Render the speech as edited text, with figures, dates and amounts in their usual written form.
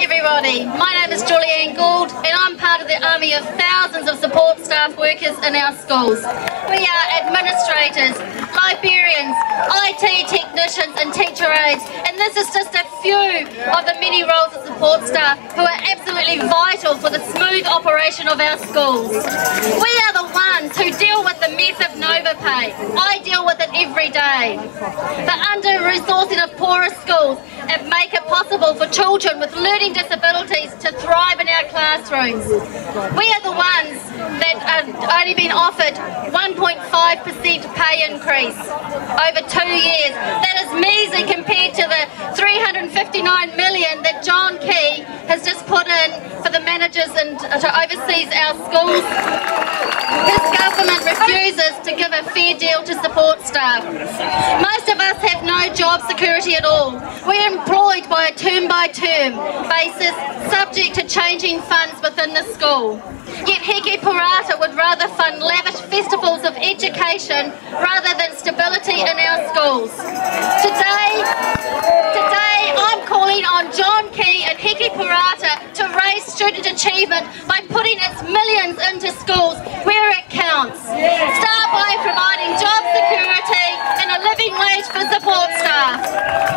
Hi everybody, my name is Julianne Gould and I'm part of the army of thousands of support staff workers in our schools. We are administrators, librarians, IT technicians and teacher aides, and this is just a few of the many roles of support staff who are absolutely vital for the smooth operation of our schools. We are the ones who deal with the mess of Nova Pay. I deal with it every day. The under-resourcing of poorer schools and make it possible for children with learning disabilities to thrive in our classrooms. We are the ones that have only been offered 1.5% pay increase over 2 years. That is measly compared to the $359 million that John Key has just put in for the managers and to oversee our schools. His government refuses to give a fair deal to support staff. Most of us have no job security at all. We're employed by a term-by-term basis, subject to changing funds within the school. Yet Heke Porata would rather fund lavish festivals of education rather than stability in our schools. Today I'm calling on John Key and Heke Porata to raise student achievement by putting its millions into schools where it counts. Start by providing job security and a living wage for support staff.